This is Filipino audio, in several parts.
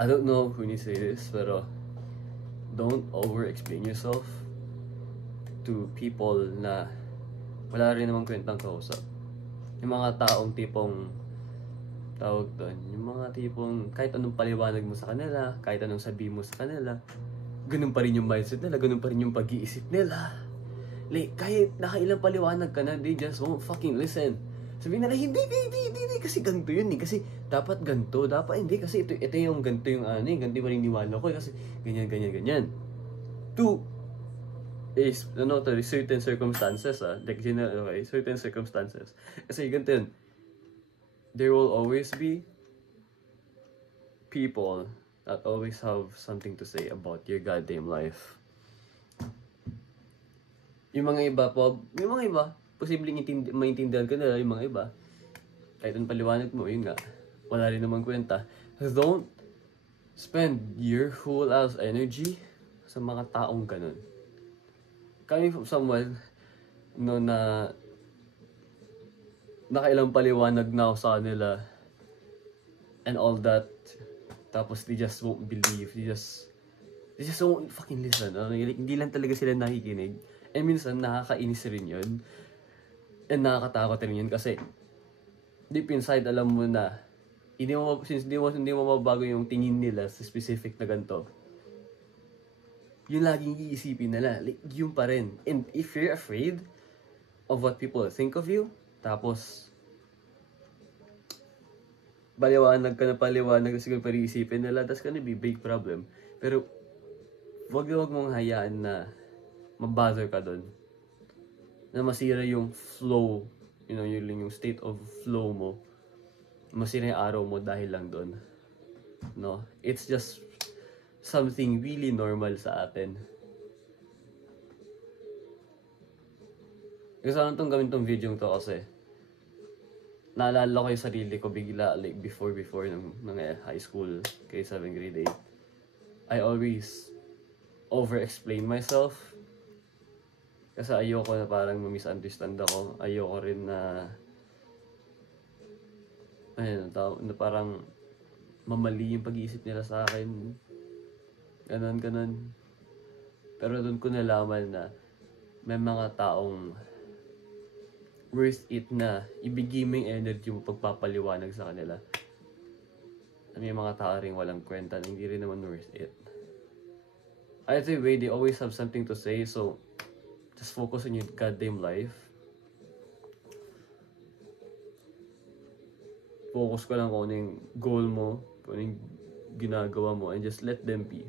I don't know when you say this, pero don't over-explain yourself to people na wala rin namang kwentang kausap. Yung mga taong tipong tawag doon, yung mga tipong kahit anong paliwanag mo sa kanila, kahit anong sabi mo sa kanila, ganun pa rin yung mindset nila, ganun pa rin yung pag-iisip nila. Like, kahit nakailang paliwanag ka na, they just won't fucking listen. Sabihin nila, hindi, kasi ganito yun eh. Kasi dapat ganito, dapat hindi. Kasi ito yung ganito yung ganito yung maniniwala ko. Kasi ganyan. Two is, certain circumstances like, okay, certain circumstances. Kasi ganito yun. There will always be people that always have something to say about your goddamn life. Yung mga iba, posibleng maintindihan ka nila yung mga iba. Kahit ang paliwanag mo, yun nga, wala rin naman kwenta. Don't spend your whole ass energy sa mga taong ganun. Coming from someone, na nakailang paliwanag na ako sa kanila and all that, tapos they just won't believe, they just won't fucking listen. Hindi lang talaga sila nakikinig. And minsan, nakakainis rin yun. And nakakatakot rin yun kasi deep inside, alam mo na since hindi mo mabago yung tingin nila sa specific na ganito, yung laging iisipin nila, like, yun pa rin. And if you're afraid of what people think of you, tapos paliwanag siguro pa rin isipin nila, that's gonna be big problem. Pero wag mong hayaan na mabother ka doon, na masira yung flow, yung state of flow mo, masira yung araw mo dahil lang doon. No, it's just something really normal sa atin. Gusto ko itong gawin tong video to kasi naalala ko yung sarili ko bigla, like before ng high school, kay 7th grade 8. I always over-explain myself kasi ayoko na parang ma-misunderstand ako. Ayoko rin na na parang mamali yung pag-iisip nila sa akin. Ganon. Pero doon ko nalaman na may mga taong worth it na ibigay mo yung energy mo pagpapaliwanag sa kanila. May mga tao rin walang kwenta na hindi rin naman worth it. Either way, they always have something to say, so just focus on your goddamn life. Focus ka lang kung ano yung goal mo, kung ano yung ginagawa mo, and just let them be.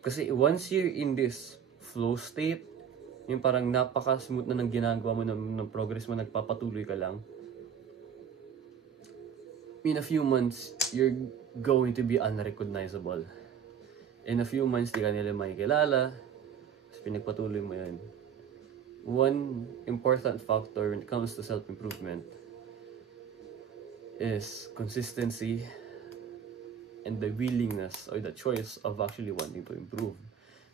Kasi once you're in this flow state, yung parang napaka-smooth na ng ginagawa mo, ng progress mo, nagpapatuloy ka lang, in a few months, you're going to be unrecognizable. In a few months, di ka nila makikilala, tapos pinagpatuloy mo yun. One important factor when it comes to self-improvement is consistency and the willingness or the choice of actually wanting to improve.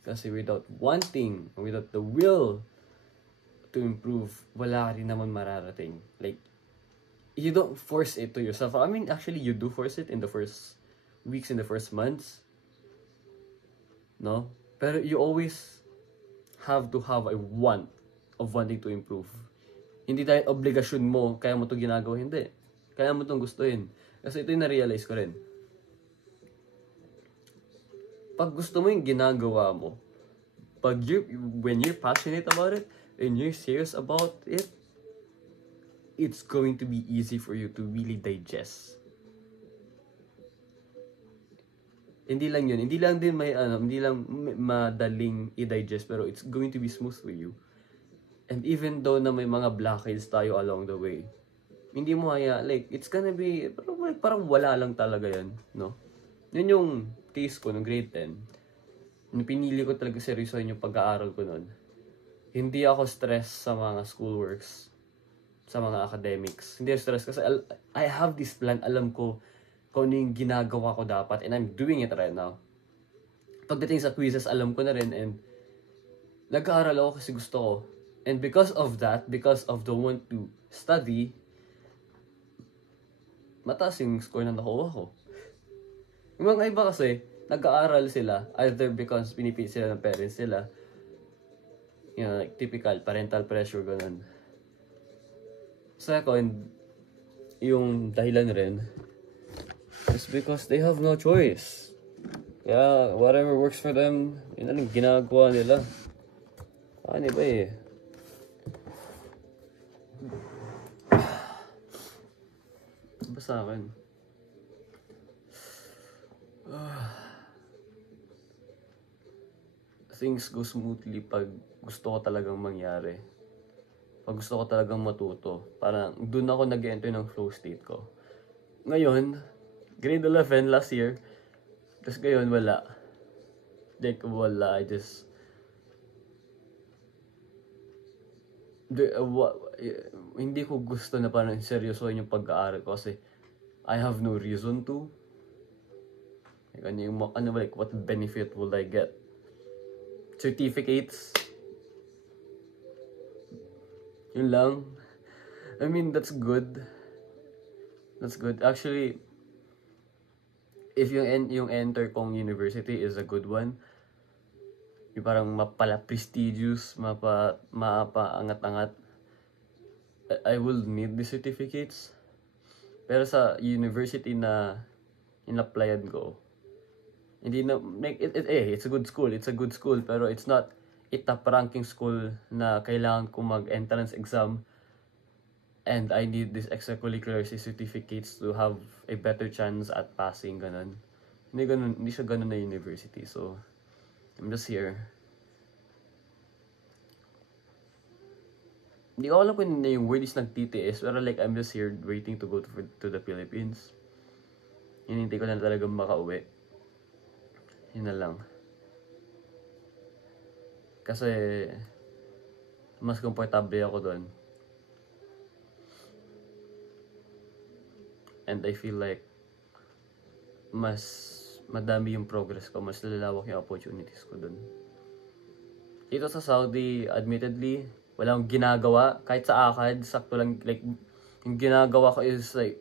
Kasi without wanting, without the will to improve, wala ka rin naman mararating. Like, you don't force it to yourself. I mean, actually, you do force it in the first weeks, in the first months. No? Pero you always have to have a want of wanting to improve. Hindi dahil obligasyon mo, kaya mo ito ginagawa, hindi. Kaya mo itong gustuin. Kasi ito yung na-realize ko rin. Pag gusto mo yung ginagawa mo, when you're passionate about it, and you're serious about it, it's going to be easy for you to really digest. Hindi lang yun. Hindi lang madaling i-digest, pero it's going to be smooth for you. And even though na may mga blockades tayo along the way, hindi mo like, it's gonna be, parang wala lang talaga yan, no? Yun yung case ko nung grade 10. Nung pinili ko talaga seryosohin yung pag-aaral ko nun, hindi ako stress sa mga schoolworks, sa mga academics. Hindi ako stress kasi I have this plan, alam ko kung ano yung ginagawa ko dapat, and I'm doing it right now. Pagdating sa quizzes, alam ko na rin, and nag-aaral ako kasi gusto ko. And because of that, because of the want to study, mataas yung score na nakuha ko. Yung mga iba kasi, nag-aaral sila, either because pinipilit sila ng parents nila, you know, like typical, parental pressure, ganun. Second, yung dahilan rin, is because they have no choice. Yeah, whatever works for them, yun na lang ginagawa nila. Ano ba eh? Ba sa akin? Things go smoothly pag gusto ko talagang mangyari. Pag gusto ko talagang matuto. Parang dun ako nag-enter ng flow state ko. Ngayon, grade 11 last year, tapos ngayon wala. Like, wala. I just... hindi ko gusto na parang seryosohin yung pag-aaral ko kasi I have no reason to. Like, like, what benefit will I get? Certificates? Yun lang. I mean, that's good. That's good. Actually, if yung enter kong university is a good one, yung parang mapala prestigious, mapa-angat-angat, I will need the certificates. Pero sa university na in-applyan ko, hindi na, like, it's a good school. It's a good school, pero it's not a top ranking school na kailangan ko mag-entrance exam and I need these extracurricular certificates to have a better chance at passing, ganun. Hindi siya ganun na university, so I'm just here. Hindi ko alam kung yung word is nag-TTS, pero like I'm just here waiting to go to the Philippines. Hinintay ko na talaga makauwi. Yun na lang. Kasi mas komportable ako doon. And I feel like mas madami yung progress ko, mas lalawak yung opportunities ko doon. Dito sa Saudi, admittedly, wala akong ginagawa. Kahit sa ACAD, sakto lang, like, yung ginagawa ko is like,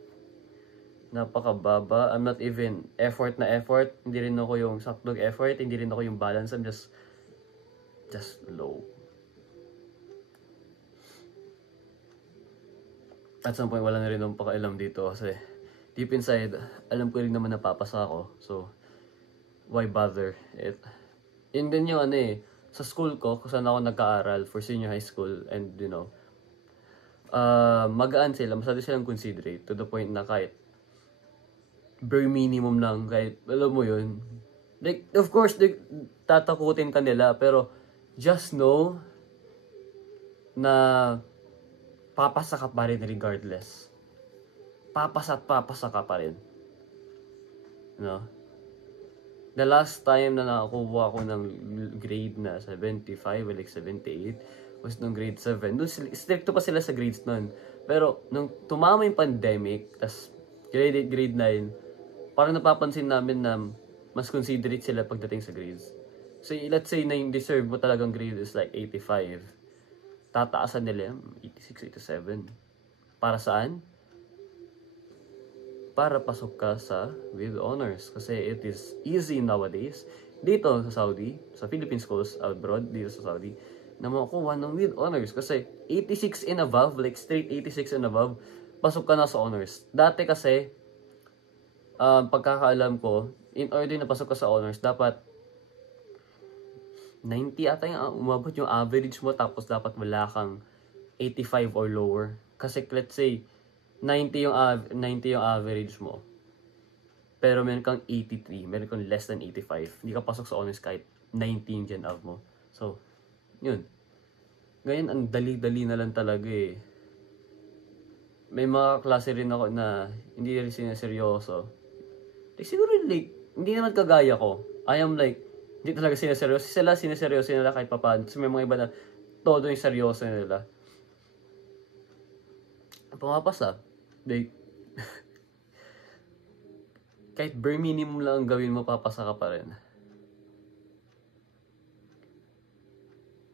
napakababa. I'm not even effort na effort. Hindi rin ako yung saktong effort. Hindi rin ako yung balance. I'm just low. At some point, wala na rin akong pakailam dito kasi deep inside, alam ko rin naman napapasa ako. So, why bother? Yun din yung sa school ko, kung saan ako nagka-aral for senior high school and you know, magaan sila, masyado silang considerate to the point na kahit bare minimum lang, kahit alam mo yun, like, of course, tatakutin ka nila, pero just know na papasa ka pa rin regardless. Papasa ka pa rin. No? The last time na nakakuha ako ng grade na 75, like 78, was nung grade 7. Doon, stricto pa sila sa grades nun. Pero, nung tumama yung pandemic, tas grade 8, grade 9, parang napapansin namin na mas considerate sila pagdating sa grades. So, let's say na yung deserve mo talagang grade is like 85. Tataasan nila 86, 87. Para saan? Para pasok ka with honors. Kasi it is easy nowadays. Dito sa Saudi, sa Philippine schools abroad, dito sa Saudi, na makukuha ng with honors. Kasi 86 and above, like straight 86 and above, pasok ka na sa honors. Dati kasi, pagkakaalam ko, in order na pasok ka sa honors, dapat 90 ata yung umabot yung average mo, tapos dapat wala kang 85 or lower. Kasi let's say, 90 yung average mo. Pero meron kang 83, meron kang less than 85. Hindi ka pasok sa honors kahit 90 yung gen av mo. So, yun. Ngayon, ang dali-dali na lang talaga eh. May mga klase rin ako na hindi rin sinaseryoso. Like, siguro like, hindi naman kagaya ko. I am like, hindi talaga sinaseryoso. Sila sinaseryoso nila kahit papaano. So, may mga iba na todo yung seryoso nila. Pumapasa. Like, kahit bare minimum lang ang gawin mo, papasa ka pa rin.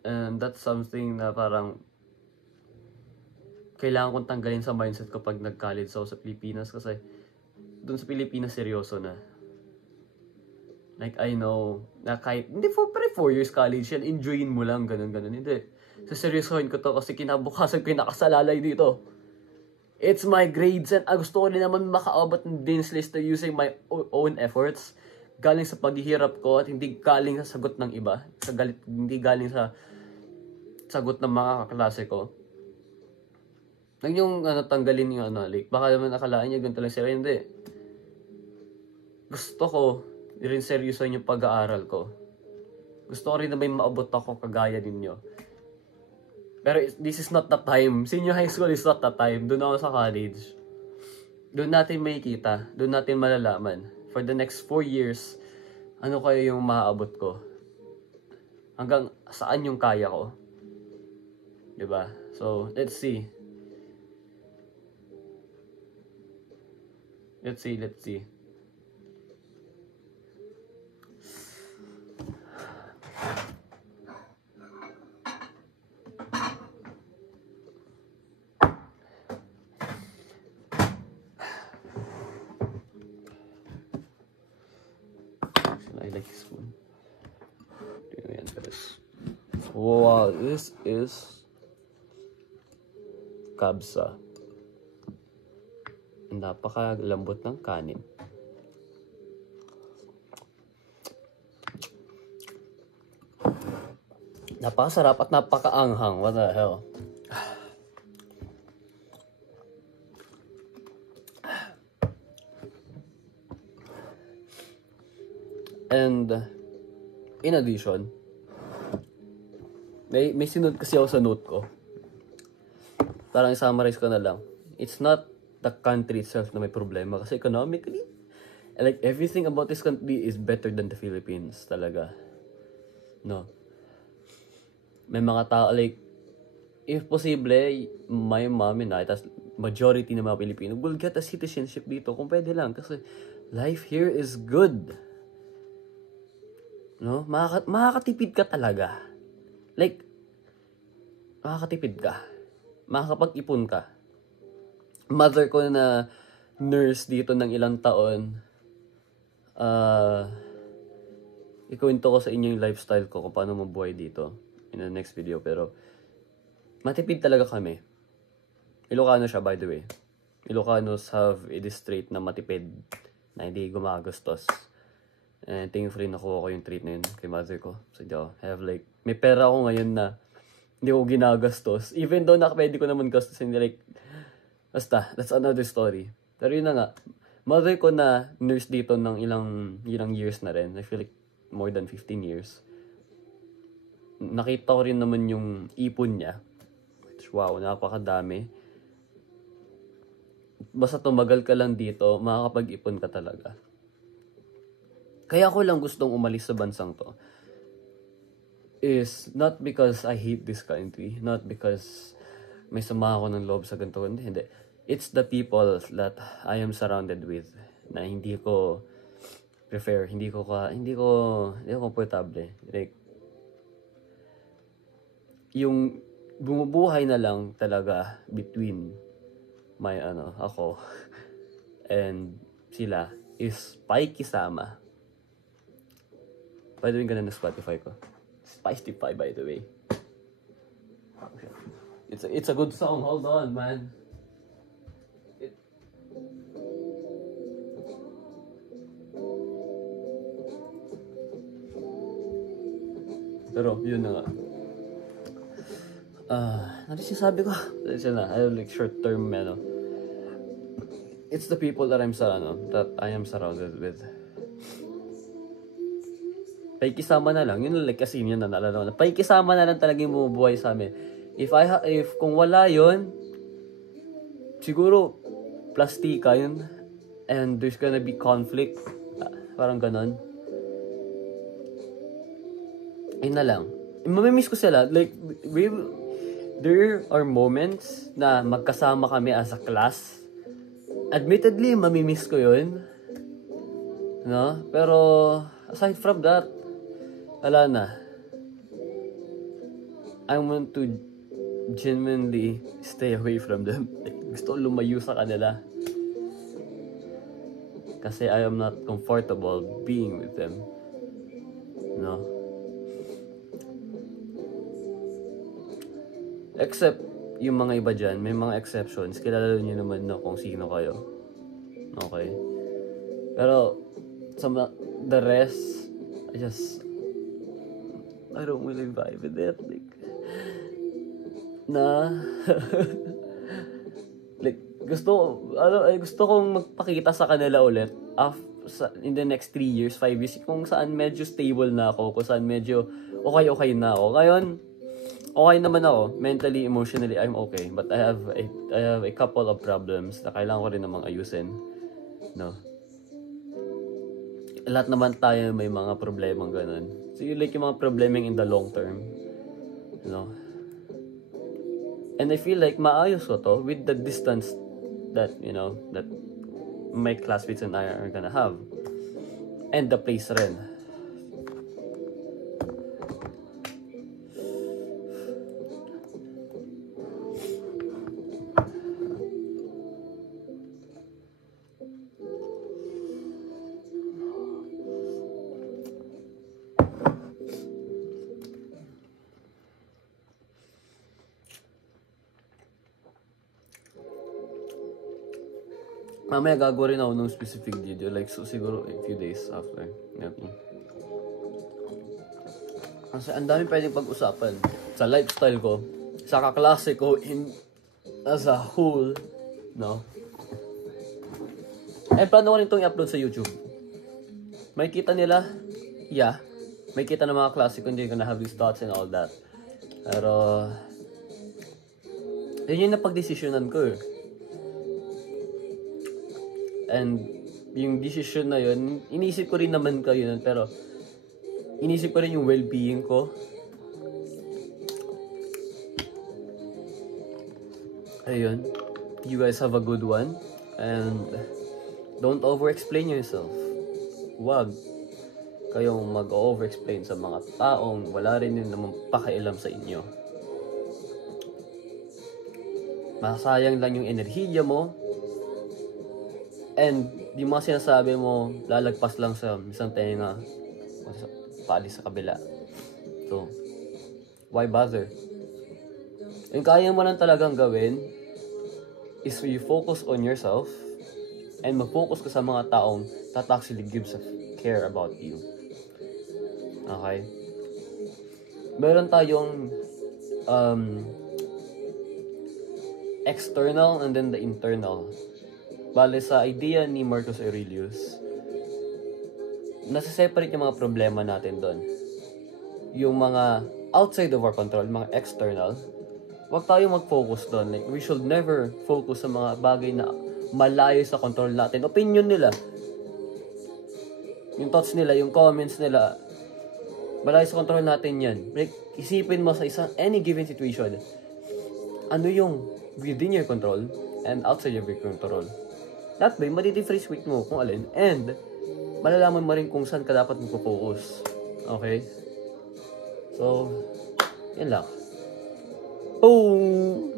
And that's something na parang kailangan kong tanggalin sa mindset ko pag nag-college ako sa Pilipinas kasi doon sa Pilipinas seryoso na. Like, I know, na kahit, hindi pero 4 years college yan, enjoyin mo lang, ganun. Hindi. So, seryosohin ko to kasi kinabukasan ko yung nakasalalay dito. It's my grades and gusto ko din naman makaabot ng Dean's List using my own efforts. Galing sa paghihirap ko at hindi galing sa sagot ng iba. Hindi galing sa sagot ng mga kaklase ko. Nang yung tanggalin yung like, baka naman akalaan niya ganito lang sila. Hindi. Gusto ko rin seryosohin yung pag-aaral ko. Gusto ko rin na may maabot ako kagaya ninyo. Pero this is not the time. Senior high school is not the time. Doon ako sa college. Doon natin makikita. Doon natin malalaman. For the next 4 years, ano kayo yung maaabot ko? Hanggang saan yung kaya ko? Diba? So, let's see. Let's see. I like this one. Wow, this is kabsa. Napakalambot ng kanin. Napakasarap at napakaanghang. What the hell? And in addition, may sinunod kasi ako sa note ko. Parang i-summarize ko na lang. It's not the country itself na may problema kasi economically, like everything about this country is better than the Philippines talaga. No. May mga tao like, if posible, my mom and I, tas majority ng mga Pilipino will get a citizenship dito kung pwede lang kasi life here is good. No? Makakatipid ka talaga. Like, makakatipid ka. Makakapag-ipon ka. Mother ko na nurse dito ng ilang taon, ikuwento ko sa inyo yung lifestyle ko kung paano mabuhay dito in the next video. Pero, matipid talaga kami. Ilocano siya, by the way. Ilocanos have a trait na matipid, na hindi gumagastos. And thankfully nakuha ko yung trait na yun kay mother ko. So, have like, may pera ako ngayon na hindi ko ginagastos. Even though pwede ko naman gastos, hindi like, basta, that's another story. Pero yun na nga, mother ko na nurse dito ng ilang years na rin. I feel like more than 15 years. Nakita ko rin naman yung ipon niya. Which, wow, napakadami. Basta tumagal ka lang dito, makakapag-ipon ka talaga. Kaya ko lang gustong umalis sa bansang to. Is not because I hate this country. Not because may sama ako ng loob sa ganito. Hindi. It's the people that I am surrounded with na hindi ko prefer, hindi ko komportable. Like, yung bumubuhay na lang talaga between my ako and sila is pakikisama. By the way, ganun na Spotify ko. Spotify, by the way. It's a good song. Hold on, man. Pero, yun na nga. Ano sinasabi ko? I have like short-term, It's the people that I am surrounded with. Paikisama na lang. Yun like kasi yun na naalala ko. Paikisama na lang talaga yung bumubuhay sa amin. If kung wala yun, siguro plastika yun. And there's gonna be conflict. Parang ganon. Ayun na lang. Mamimiss ko sila. Like, there are moments na magkasama kami as a class. Admittedly, mamimiss ko yun. No? Pero, aside from that, wala na. I want to genuinely stay away from them. Like, gusto ko lumayo sa kanila. Kasi I am not comfortable being with them. No? Except, yung mga iba dyan, may mga exceptions. Kilala nyo naman na kung sino kayo. Okay? Pero, the rest, I don't really vibe with it. Like, like, gusto kong magpakita sa kanila ulit in the next 3 years, 5 years, kung saan medyo stable na ako, kung saan medyo okay na ako. Ngayon, okay naman ako. Mentally, emotionally, I'm okay. But I have a couple of problems na kailangan ko rin namang ayusin. No? Lahat naman tayo may mga problemang ganun. So, like yung mga problemang in the long term. No? And I feel like maayos ko to with the distance that, that my classmates and I are gonna have. And the place rin. Mamaya gagawin rin ako ng specific video, like so siguro a few days after. Yep. Kasi ang dami pwedeng pag-usapan sa lifestyle ko, sa kaklase ko as a whole, no? Eh, plano ko rin itong i-upload sa YouTube. May kita nila, yeah. May kita ng mga klase ko, hindi ko na have these thoughts and all that. Pero, yun yung napag-desisyonan ko eh. And yung decision na yun, iniisip ko rin naman kayo nun, pero iniisip ko rin yung well-being ko. Ayun. You guys have a good one. And don't over-explain yourself. Huwag kayong mag-over-explain sa mga taong wala rin din naman pakialam sa inyo. Masayang lang yung enerhiya mo. And yung mga sinasabi mo, lalagpas lang sa isang tenga o paalis sa kabila. So, why bother? Yung kaya mo lang talagang gawin is you focus on yourself and mag-focus ka sa mga taong that actually gives a care about you. Okay? Meron tayong external and then the internal. Bale, sa idea ni Marcus Aurelius, nasa-separate yung mga problema natin doon. Yung mga outside of our control, mga external, wag tayo mag-focus doon. Like, we should never focus sa mga bagay na malayo sa control natin. Opinion nila, yung thoughts nila, yung comments nila, malayo sa control natin yan. Like, isipin mo sa any given situation, ano yung within your control and outside of your control. That way, madi-differentiate mo kung alin. And, malalaman mo rin kung saan ka dapat mag-focus. Okay? So, yan lang. Boom!